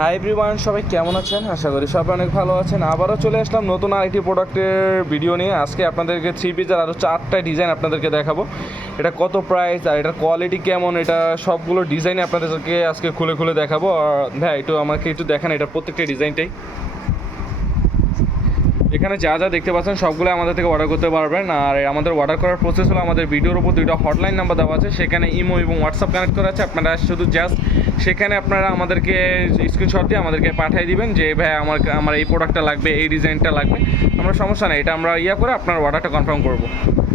Hi everyone সবাই কেমন আছেন? আশা করি সবাই অনেক ভালো আছেন। আবারও চলে আসলাম নতুন আরেকটি প্রোডাক্টের ভিডিও নিয়ে। আজকে আপনাদেরকে থ্রি পিসের আরও চারটা ডিজাইন আপনাদেরকে দেখাবো। এটা কত প্রাইস আর এটার কোয়ালিটি কেমন? এটা সবগুলো ডিজাইন আপনাদেরকে আজকে খুলে খুলে দেখাবো। আর হ্যাঁ একটু আমাকে একটু দেখান এটা প্রত্যেকটা ডিজাইনটাই এখানে যা যা দেখতে পাচ্ছেন সবগুলো আমাদের থেকে অর্ডার করতে পারবেন। আর আমাদের অর্ডার করার প্রসেস হলো আমাদের ভিডিওর উপর দুইটা হটলাইন নাম্বার দেওয়া আছে। সেখানে ইমো এবং হোয়াটসঅ্যাপ কানেক্ট করা আছে। আপনারা শুধু জাস্ট সেখানে আপনারা আমাদেরকে স্ক্রিনশট দিয়ে আমাদেরকে পাঠিয়ে দিবেন যে, ভাই, আমার আমার এই প্রোডাক্টটা লাগবে, এই ডিজাইনটা লাগবে। আমরা সমস্যা নেই, এটা আমরা ইয়া করে আপনার অর্ডারটা কনফার্ম করব।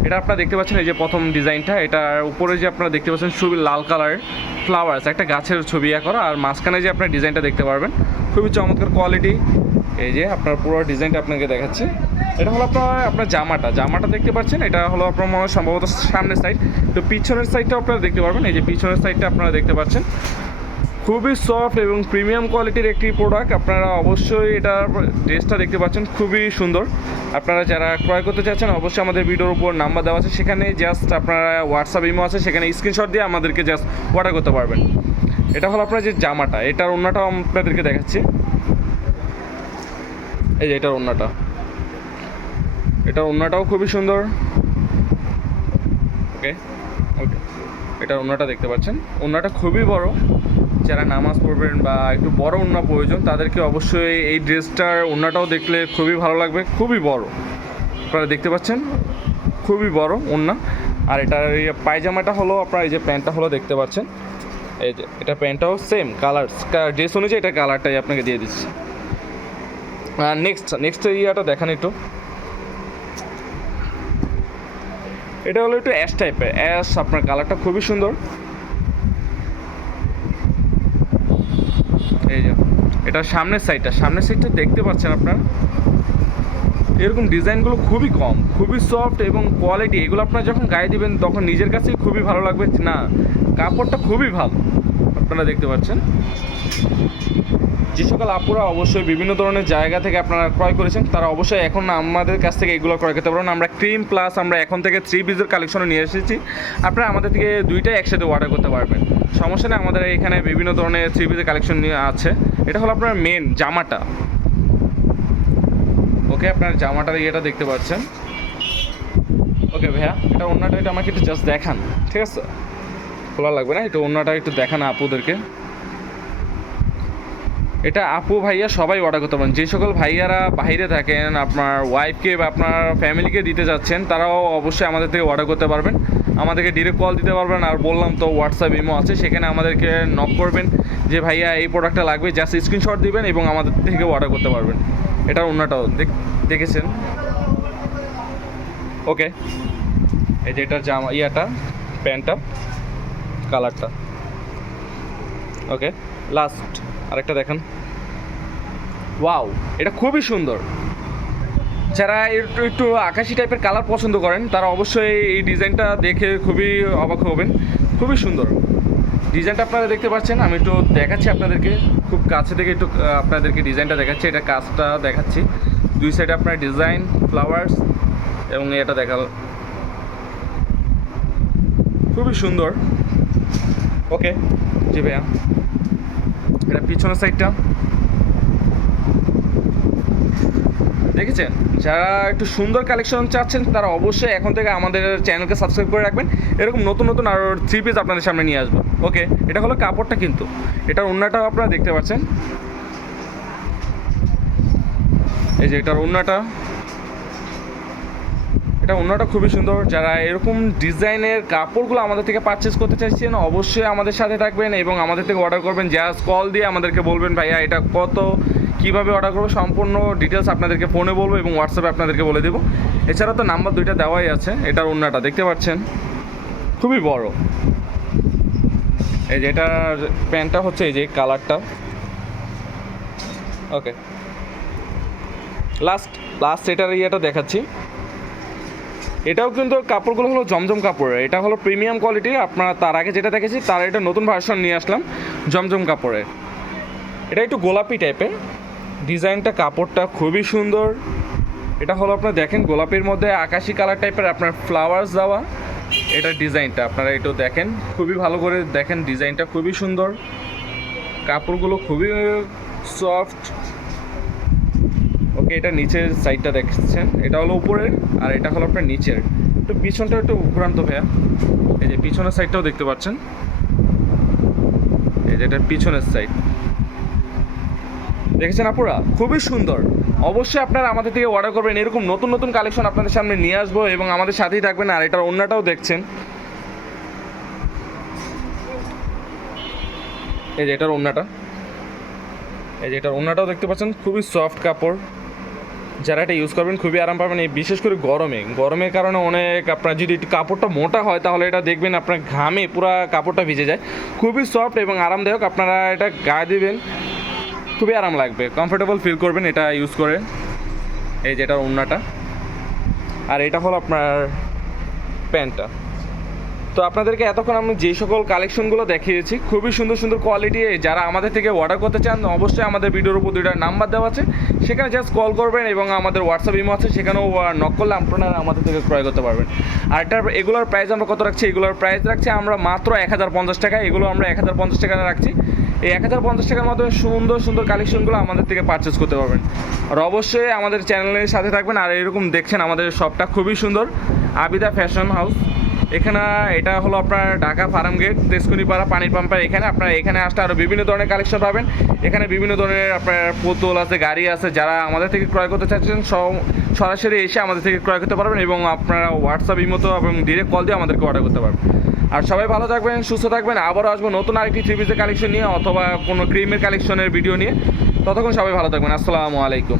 এটা আপনারা দেখতে পাচ্ছেন এই যে প্রথম ডিজাইনটা এটার উপরে যে আপনারা দেখতে পাচ্ছেন খুবই লাল কালারের ফ্লাওয়ার্স একটা গাছের ছবি ইয়া করা। আর মাঝখানে যে আপনার ডিজাইনটা দেখতে পারবেন, খুবই চমৎকার কোয়ালিটি এই যে আপনার পুরো ডিজাইনটা আপনাকে দেখাচ্ছি। এটা হলো আপনার আপনার জামাটা। জামাটা দেখতে পাচ্ছেন, এটা হলো আপনার মনে হয় সম্ভবত সামনের সাইড তো পিছনের সাইডটা আপনারা দেখতে পারবেন, এই যে পিছনের সাইডটা আপনারা দেখতে পাচ্ছেন। খুবই সফট এবং প্রিমিয়াম কোয়ালিটির একটি প্রোডাক্ট আপনারা অবশ্যই এটার ড্রেসটা দেখতে পাচ্ছেন, খুবই সুন্দর। আপনারা যারা ক্রয় করতে চাচ্ছেন, অবশ্যই আমাদের ভিডিওর উপর নাম্বার দেওয়া আছে। সেখানে জাস্ট আপনারা হোয়াটসঅ্যাপ ইমো আছে, সেখানে স্ক্রিনশট দিয়ে আমাদেরকে জাস্ট অর্ডার করতে পারবেন। এটা হলো আপনার যে জামাটা, এটার অন্যটাও আপনাদেরকে দেখাচ্ছি। এই যে এটার ওড়নাটা। এটার ওড়নাটাও খুবই সুন্দর। ওকে ওকে, এটার ওড়নাটা দেখতে পাচ্ছেন। ওড়নাটা খুবই বড়। যারা নামাজ পড়বেন বা একটু বড় ওড়না প্রয়োজন, তাদেরকে অবশ্যই এই ড্রেসটার ওড়নাটাও দেখলে খুবই ভালো লাগবে। খুবই বড়। আপনারা দেখতে পাচ্ছেন? খুবই বড় ওড়না। আর এটার এই পায়জামাটা হলো, আপনার এই যে প্যান্টটা হলো দেখতে পাচ্ছেন। এই যে, এটা প্যান্টটাও সেম, কালার, ড্রেস অনুযায়ী এটা কালারটাই আপনাকে দিয়ে দিচ্ছি। নেক্সট নেক্সট ইয়াটা দেখান একটু। এটা হলো একটু অ্যাশ টাইপের অ্যাশ আপনার কালারটা খুবই সুন্দর। এই যে, এটা সামনের সাইডটা সামনের সাইডটা দেখতে পাচ্ছেন আপনারা? এরকম ডিজাইনগুলো খুবই কম, খুবই সফট এবং কোয়ালিটি এগুলো আপনারা যখন গায়ে দিবেন, তখন নিজের কাছেই খুবই ভালো লাগবে। না, কাপড়টা খুবই ভালো, আপনারা দেখতে পাচ্ছেন। যে সকল আপুরা অবশ্যই বিভিন্ন ধরনের জায়গা থেকে আপনারা ক্রয় করেছেন, তারা অবশ্যই এখন আমাদের কাছ থেকে এগুলো ক্রয় করতে পারবেন। আমরা ক্রিম প্লাস আমরা এখন থেকে থ্রি পিসের কালেকশনও নিয়ে এসেছি। আপনারা আমাদের থেকে দুইটাই একসাথে অর্ডার করতে পারবেন। সমস্যা নেই, আমাদের এখানে বিভিন্ন ধরনের থ্রি পিসের কালেকশন নিয়ে আছে। এটা হলো আপনার মেন জামাটা। ওকে আপনার জামাটার ইয়েটা দেখতে পাচ্ছেন। ওকে ভাইয়া, এটা অন্যটা এটা আমাকে একটু জাস্ট দেখান। ঠিক আছে? খোলা লাগবে না? একটু অন্যটা একটু দেখান আপুদেরকে। এটা আপু, ভাইয়া সবাই অর্ডার করতে পারেন। যে সকল ভাইয়ারা বাইরে থাকেন, আপনার ওয়াইফকে বা আপনার ফ্যামিলিকে দিতে যাচ্ছেন, তারাও অবশ্যই আমাদের থেকে অর্ডার করতে পারবেন। আমাদেরকে ডিরেক্ট কল দিতে পারবেন। আর বললাম তো হোয়াটসঅ্যাপ ইমো আছে, সেখানে আমাদেরকে নক করবেন যে, ভাইয়া, এই প্রোডাক্টটা লাগবে জাস্ট স্ক্রিনশট দিবেন এবং আমাদের থেকে অর্ডার করতে পারবেন। এটার অন্যটাও দেখেছেন? ওকে এই যে এটার জামা, ইয়াটা, প্যান্টটা কালারটা ওকে লাস্ট আরেকটা দেখেন। ওয়াও এটা খুবই সুন্দর। যারা একটু একটু আকাশি টাইপের কালার পছন্দ করেন, তারা অবশ্যই এই ডিজাইনটা দেখে খুবই অবাক হবেন। খুবই সুন্দর। ডিজাইনটা আপনারা দেখতে পাচ্ছেন, আমি একটু দেখাচ্ছি আপনাদেরকে। খুব কাছে থেকে একটু আপনাদেরকে ডিজাইনটা দেখাচ্ছি, এটা কাজটা দেখাচ্ছি। দুই সাইডে আপনার ডিজাইন ফ্লাওয়ার্স এবং এটা দেখাল খুবই সুন্দর। ওকে, জি ভাইয়া। এটা পিছনের সাইডটা দেখেছেন? যারা একটু সুন্দর কালেকশন চাচ্ছেন, তারা অবশ্যই এখন থেকে আমাদের চ্যানেলকে সাবস্ক্রাইব করে রাখবেন। এরকম নতুন নতুন আরও থ্রি পিস আপনাদের সামনে নিয়ে আসব। ওকে, এটা হলো কাপড়টা কিন্তু। এটার অন্যটাও আপনারা দেখতে পাচ্ছেন। এই যে এটার অন্যটা এটা অন্যটা খুবই সুন্দর। যারা এরকম ডিজাইনের কাপড়গুলো আমাদের থেকে পারচেস করতে চাইছেন, অবশ্যই আমাদের সাথে থাকবেন এবং আমাদের থেকে অর্ডার করবেন। জাস্ট কল দিয়ে আমাদেরকে বলবেন, ভাইয়া, এটা কত? কীভাবে অর্ডার করব? সম্পূর্ণ ডিটেলস আপনাদেরকে ফোনে বলব এবং হোয়াটসঅ্যাপে আপনাদেরকে বলে দেবো। এছাড়া তো নাম্বার দুইটা দেওয়াই আছে, এটার অন্যটা দেখতে পাচ্ছেন? খুবই বড়। এই যে এটার প্যান্টটা হচ্ছে এই যে কালারটা। ওকে লাস্ট লাস্ট এটার ইয়েটা দেখাচ্ছি। এটাও কিন্তু কাপড়গুলো হলো জমজম কাপড়ের। এটা হলো প্রিমিয়াম কোয়ালিটির আপনারা তার আগে যেটা দেখেছি, তার এটা নতুন ভার্সন নিয়ে আসলাম, জমজম কাপড়ের। এটা একটু গোলাপি টাইপের ডিজাইনটা কাপড়টা খুবই সুন্দর। এটা হলো আপনার দেখেন, গোলাপির মধ্যে আকাশি কালার টাইপের আপনার ফ্লাওয়ার্স দেওয়া। এটা ডিজাইনটা আপনারা একটু দেখেন, খুবই ভালো করে দেখেন, ডিজাইনটা খুবই সুন্দর। কাপড়গুলো খুবই সফট ওকে এটা নিচের সাইডটা দেখছেন, এটা হলো উপরের আর এটা হলো আপনার নিচের। একটু পিছনটা একটু ঘুরান্ত ভাইয়া। এই যে পিছনের সাইডটাও দেখতে পাচ্ছেন। এই যে এটা পিছনের সাইড দেখেছেন আপুরা? খুবই সুন্দর। অবশ্যই আপনারা আমাদের থেকে অর্ডার করবেন। এরকম নতুন নতুন কালেকশন আপনাদের সামনে নিয়ে আসব এবং আমাদের সাথেই থাকবেন আর এটার অন্যটাও দেখছেন। এই যে এটার ওন্নাটা এই যে এটার ওন্নাটাও দেখতে পাচ্ছেন। খুবই সফট কাপড়। যারা এটা ইউজ করবেন খুবই আরাম পাবেন, এই বিশেষ করে গরমে। গরমের কারণে অনেক আপনার যদি কাপড়টা মোটা হয়, তাহলে এটা দেখবেন আপনার ঘামে পুরো কাপড়টা ভিজে যায়। খুবই সফট এবং আরামদায়ক, আপনারা এটা গায়ে দেবেন, খুবই আরাম লাগবে। কমফোর্টেবল ফিল করবেন এটা ইউজ করে। এই যে এটার ওন্নাটা আর এটা হলো আপনার প্যান্টটা। তো আপনাদেরকে এতক্ষণ আমি যে সকল কালেকশনগুলো দেখিয়েছি, খুবই সুন্দর সুন্দর কোয়ালিটি যারা আমাদের থেকে অর্ডার করতে চান, অবশ্যই আমাদের ভিডিওর উপর দুইটা নাম্বার দেওয়া আছে। সেখানে জাস্ট কল করবেন এবং আমাদের হোয়াটসঅ্যাপ ইমো আছে, সেখানেও নক করলে আপনারা আমাদের থেকে ক্রয় করতে পারবেন। আর এটার এগুলোর প্রাইস আমরা কত রাখছি? এগুলোর প্রাইস রাখছি আমরা মাত্র এক হাজার পঞ্চাশ টাকা, এগুলো আমরা এক হাজার পঞ্চাশ টাকা রাখছি। এই এক হাজার পঞ্চাশ টাকার মাধ্যমে সুন্দর সুন্দর কালেকশনগুলো আমাদের থেকে পারচেস করতে পারবেন। আর অবশ্যই আমাদের চ্যানেলের সাথে থাকবেন, আর এরকম দেখছেন আমাদের শপটা খুবই সুন্দর। আবিদা ফ্যাশন হাউস এখানে, এটা হলো আপনার ঢাকা ফার্ম গেট, তেজকুনিপাড়া পানির পাম্পের এখানে। আপনারা এখানে আসলে আরও বিভিন্ন ধরনের কালেকশন পাবেন। এখানে বিভিন্ন ধরনের আপনার পুতুল আছে, গাড়ি আছে, যারা আমাদের থেকে ক্রয় করতে চাচ্ছেন সরাসরি এসে আমাদের থেকে ক্রয় করতে পারবেন এবং আপনারা হোয়াটসঅ্যাপ ইমতো এবং ডিরেক্ট কল দিয়ে আমাদেরকে অর্ডার করতে পারবেন। আর সবাই ভালো থাকবেন, সুস্থ থাকবেন। আবারও আসব নতুন আরেকটি থ্রি পিসের কালেকশন নিয়ে অথবা কোনো ক্রিমের কালেকশনের ভিডিও নিয়ে। ততক্ষণ সবাই ভালো থাকবেন। আসসালামু আলাইকুম।